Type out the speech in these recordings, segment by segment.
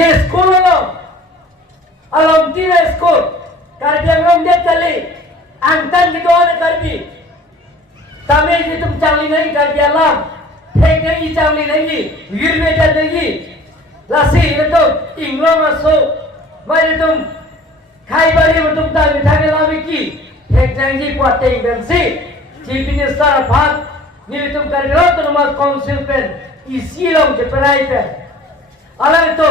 je school lo alom tira school Karbi ngom dia kali angtan di doa Karbi tame itu cangli nahi Karbi alam thek nahi cangli nahi wir beta nahi lasi itu inglo maso mai itu khai bari itu ta mithake lami ki thek nahi puate bensi chief minister bhat ni itu Karbi autonomous council pen isi long ke perai pen alam itu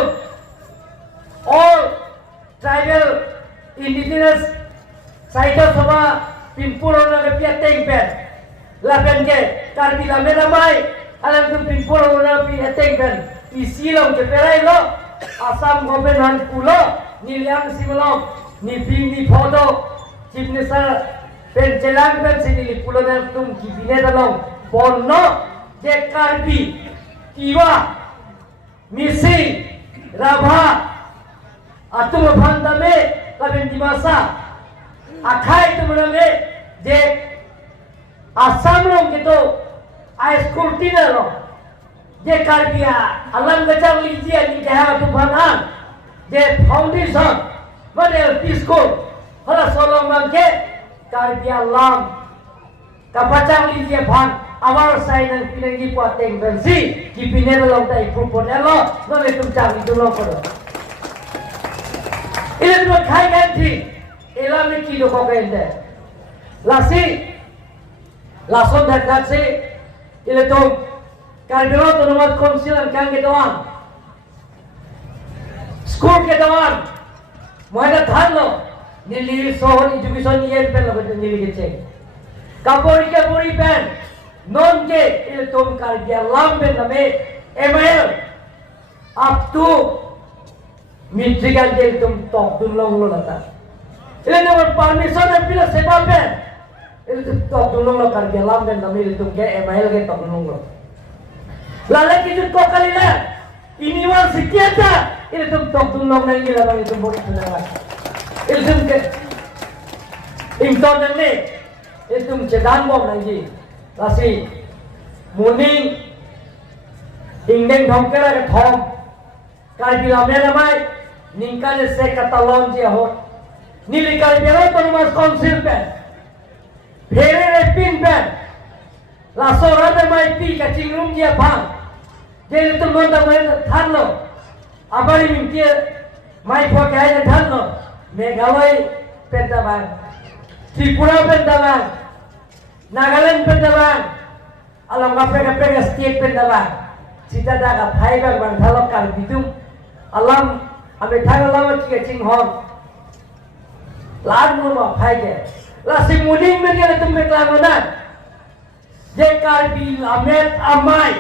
all tribal indigenous site sama pimpuro na piateng pen lapen ke Karbi Lammet Amei alam tu pimpuro na piateng pen isilong ke perai lo asam government han pulo niliang simulong ni ping ni photo chief minister pen jelang pen sini pulo na tum kibine dalong bonno je Karbi kiwa misi rabha atum bhandame laben dimasa akhai tumrame je asam long gitu ai school tina lo je Karbia alam gachang lijia ni jaha tu bhanan je foundation model school hala solong mangke Karbia lam kapachang lijia bhan awar sainan pinangi puateng bensi ki pinero long tai proponelo no le tum chang itu lo kodo ile tu khai ganti elame ki lo ko gende lasi lason dak se ile tu Karbi autonomous council ang kang gituan school gituan moeda thalo nili sohon education yen pen lo nili giche kapori pen non ke ile tu Karbi Lammet Amei email up to Michigan jail tum top dulong lo lata. Ile nomor permission dan pila sebab pen. Ile tum top dulong lo Karbi Lammet Amei tum ke email ke top dulong lo. Lala kijum ko kalila. Ini wan sekiata. Ile tum top dulong nang ila bang tum bori sunawa. Ile tum ke ington ne. Ile tum cedan bom nang ji. Lasi muning ingdeng dhongkera ke thom. Karbi Lammet Amei Ningkan esek katalon je ho nili Karbi autonomous council pen phere repin pen la sorada mai pi ka chingrum je bang je tu monda mai thanlo abari minke mai pho kai na thanlo Meghalaya pen da bang Tripura pen da bang Nagaland pen da bang alam gape state pen da bang sita da ka phai bang thalo Karbi tum alam ame thang lama chike ching hon lad mu ma phai ke la si muning me gele tum me klangonan je Karbi Lammet Amei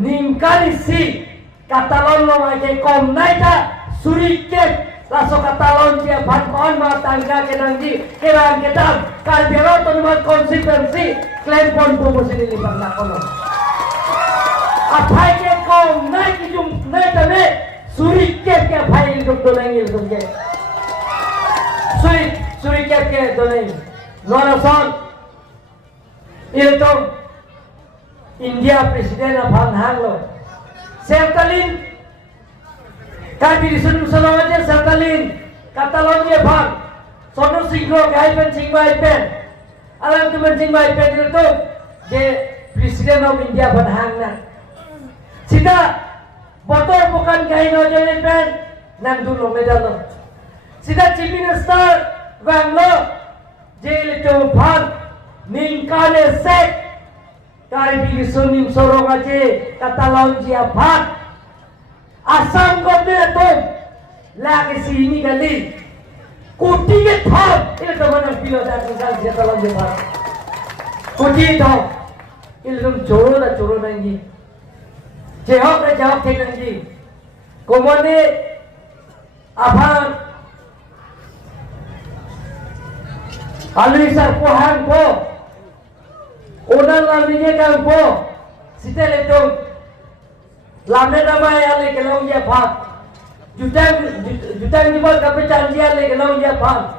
Ningkan si katalon lo ma ke kom naita suri ke la so katalon je bhat kon ma tangga ke nangji ke rang ke dam Karbi autonomous constituency claim pon po sini libang na kono aphai ke kom nai kijum nai tame suri ke aphai dum donang il dum ke suri ke donang nona son il to India presiden abang hanglo sertalin Karbi disunum selawaje sertalin Catalonia bang sono singro gai pen singbai pen alam tu pen singbai pen il to je presiden of India ban hangna sida botol bukan gai no jole pen nang dulu medalo sida chief minister banglo jail to bhan Ningkan esek Karbi sunim sorong aje katalon jia bhan asam government to lagi sini kali kuti ke thap il to mana pilo da kan jia talon jia bhan kuti to il dum joro nangi jawab ke nangi komone abang alwi sar pohang po onan lamine kan po sitele to Lammet Amei ale ke long ya bhat jutang ni bol kape chanji ale ke long ya bhat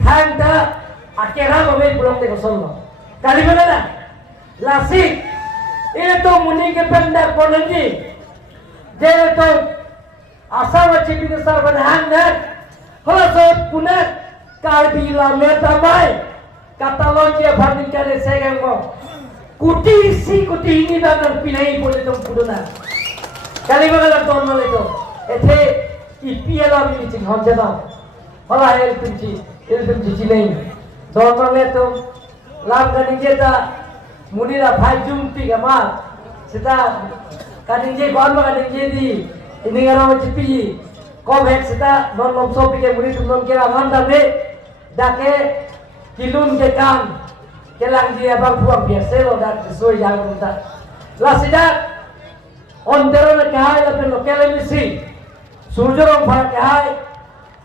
thang ta akera mame pulang te kosol kali mana na lasik ini to muning ke penda ponanji je to asam cipi besar berhang dan halasot punat Karbi Lammet Amei kata lonje bandingkan esek yang mau kuti ini bangan pinai boleh dong puduna kali mana ton mal itu ete IPL ini cing honja dong malah el tunci cini ton mal itu lam kaningri ta munira kijum pi gamal sita kaningri baru kaningri di ini ngarang cipi Komek sita non lomso pike muri non kira nganda me dake kilun ke kam kelang dia bang buang biasa lo dak sesuai yang minta la sida ondero na kahai la pen lokale misi surjorong phara kahai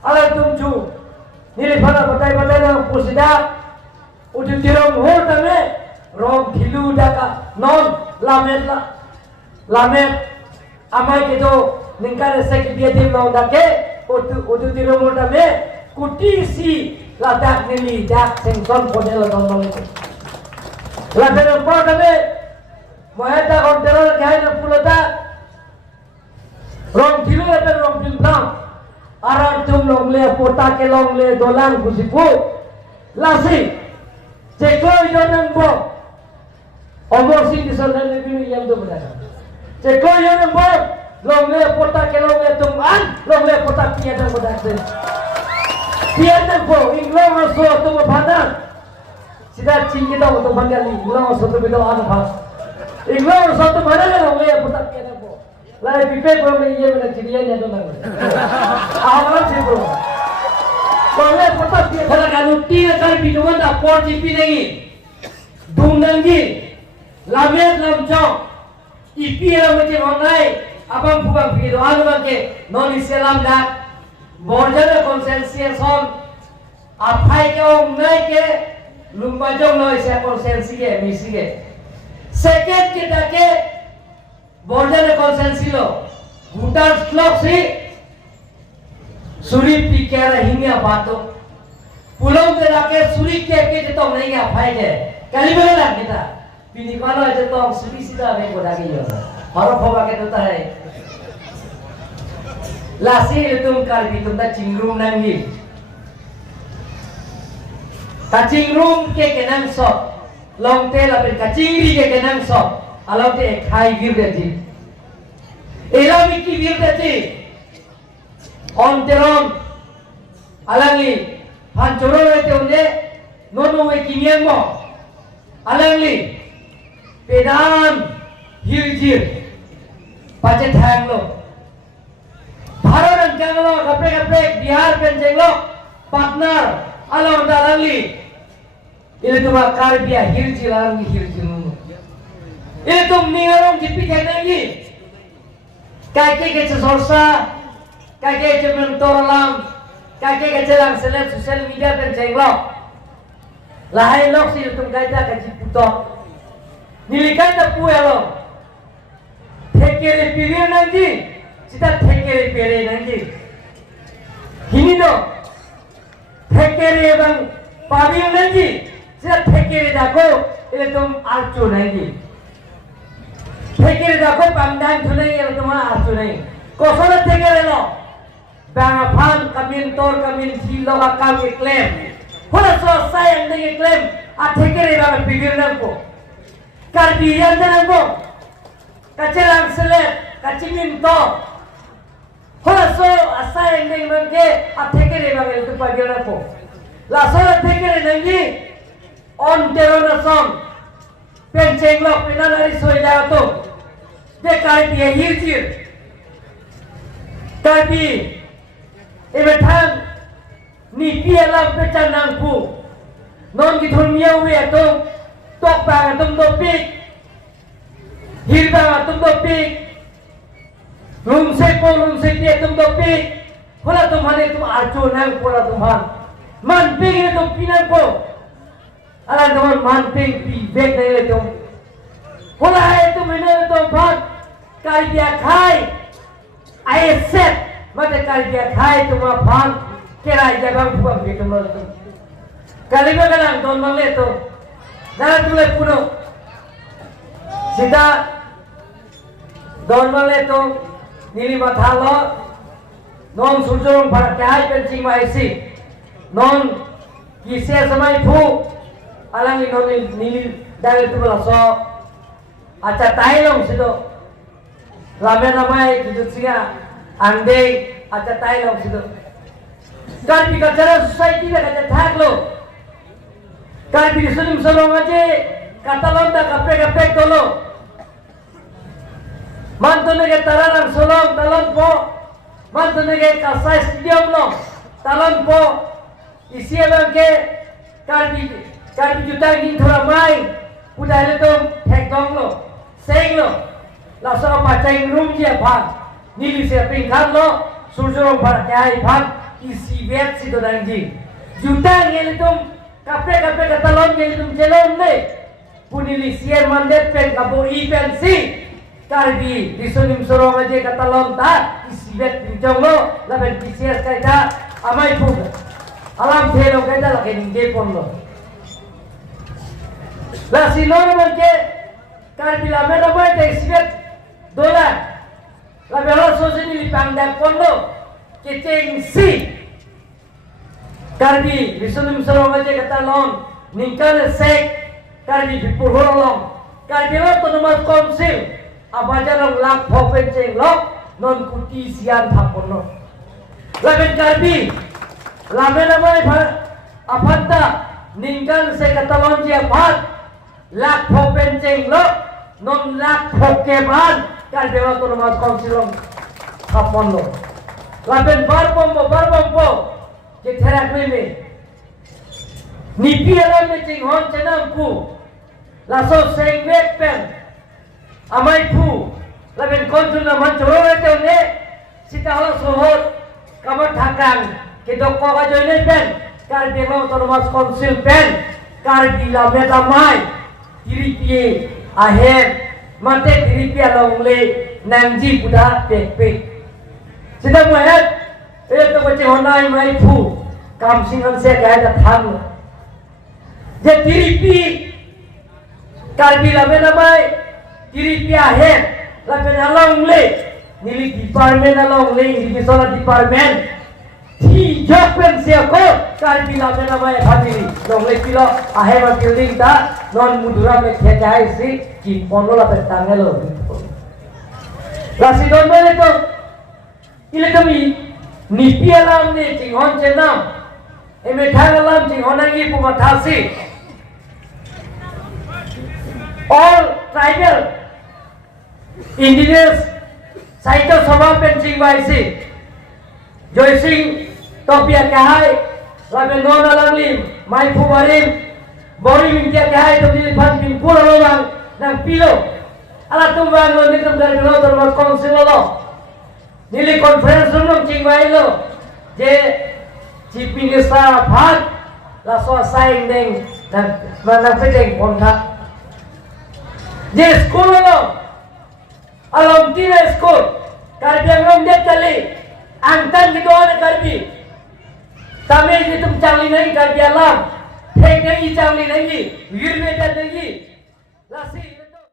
ala tumju nili phara batai na pusida udu tirong hor tame rom khilu daka non lamet amai ke do Ningkan esek dia tim lawan dake, udu tiru muda me, kuti si ladak nili dak sengson podel lawan itu. Ladan apa dame, moheta kontero kaya na pulata, rom tilu ladan rom timpang, aran tum long le pota ke long le dolang kusipu, lasi, ceklo jonang bo, omor sing disonan lebih yang tu benar. Ceklo jonang bo. Long le pota ke long le tuman long le pota piadang bodakse piadang po inglong so to bhadan sida chingi da to bangali inglong so to bido an bhas inglong so to bhadan long le pota piadang po lai pipe ko me ye mena chidiya ne to na ahara se ko long le pota piadang ka nuti kar biduan da por jipi nahi dumdangi lamet lamcho IPL meje online abang bukan begitu anu bangke non Islam dak borjana konsensiason aphai ke om nai ke lumba jong noi se konsensi ke misi ke seket ke dake borjana konsensi lo butar slok si suri pikera hingga bato pulau ke dake suri ke jetong nai aphai ke kali mana kita bini kalau jetong suri sida me bodagi yo harap hoba ke tuta hai lasi itum Karbi tumda cingrum nangi ta cingrum ke kenang sok long te la pen kacingri ke kenang sok alau te khai vir deti elami ki vir deti on teron alangi pancoro te unde nono we kiniamo alangi pedan hiljir Pacet hang lo, Bharat jang lo, kapek Bihar pen jeng lo, partner, alam dalali, ini tu mak Karbi hirji lang hirji nu, ini tu ningarong jipi kenangi, kaki ke sesorsa, kaki ke mentor lam, kaki ke celang seleb sosial media pen jeng lo, lahai lo sih tu kaita kaji putok, nilikan tapu ya lo. Tekere pirir nanti, kita tekere pere nanti. Ini do, tekere bang pabir nanti, kita tekere dako, itu arcu nanti. Tekere dako pamdan tu nanti, itu arcu nanti. Kosong tekere lo, bang aphan kamin tor kamin silo kami klaim. Hola selesai yang nanti klaim, tekere bang pirir nanti. Karbi yang nanti. Kacelang seleb, kacimin to. Holaso asai neng mangke athekere bagel tu pagela po. Laso athekere nengi on terona song. Penceng lok pinanari soi jato. De Karbi hirjir. Karbi ebetan ni pialam pecanang pu. Non githun miau we atom tok bang atom topik. Hirda tum topik, rumse dia tum topik, hola tumhane tum arcu nang hola tumhan, manping ini tum pinang ko, ala tum manping bibek nai tum, hola hai tum ini tum phan, Karbi khai, esek, mate Karbi khai tum phan, kerai jabang buang bitum lo tum, kali bagalang don mangle tum, dalam tu le puno, sida Don male to nili mathalo non sujurung para kai pencing maisi non kisah samai pu alang non nil dari tu belaso aca tailong sido Lammet Amei kijum singa ande aca tailong sido Karbi cultural society na kaca thaklo Karbi sunim solong aje katalon da kape tolo mantune ke tararam solong talon po mantune ke kasai stadium lo talon po isialang ke Karbi juta ni thora mai udah le tom thekdong lo seng lo laso pacai room je phan nili se pingkhan lo surjorong par kai phan isi bet si to danji juta ngeli tom kape katalon ngeli tom celon ne punili CEM mandet pen kapo i pen si Karbi disunim sorong aje katalon ta isi bet pincong lo laben PCS kaita amai pu alam thelo kaita lake ningge pon lo la silon manke Karbi Lammet Amei te isi bet dola la belo sosini lipang dak pon lo keceng si Karbi disunim sorong aje katalon Ningkan esek Karbi dipurholong Karbi lo tonomat konsil abajarong lak phopen ceng lo non kuti sian thapono laben Karbi Lammet Amei apanta Ningkan se katalon je aphat lak phopen ceng lo non lak phokeban Karbi lo tonomat konsilong thapono laben barbompo je therak me nipi alam me ceng hon cenam pu laso seng bek pen amai pu laben konjun na man choro te ne sita halo sohot kamar thakang ke dokko ga joine pen Karbi lo tonomas konsil pen Karbi Lammet Amei diripie aher mate diripie longle nangji puda pek sida mohat to bache honai mai pu kam singan se ga da tham je diripie Karbi Lammet Amei diripie aher laben along le nili department along le irrigation department thi jokpen se ko Karbi Lammet Amei bhamiri long le kilo aher ma building ta non mudura me khejai si ki ponlo la petangelo lasi don mele to ile kami nipi alam ne jinghon chenam eme thangalam jinghonangi pumathasi all tribal indigenous saito sabha pencing baisi joising topia kahai laben non alanglim mai puwarim bori mintia kahai to dili pan pin pura lobang nang pilo ala tumbang lo nitum dari lo termas konsil lo nili conference room cing bai lo je chief minister phat la so saing deng nang pedeng ponka je school lo alom tira school Karbi rom det kali angtan di doa Karbi tame je tum changli nahi Karbi alam thek nahi changli nahi wir beta nahi la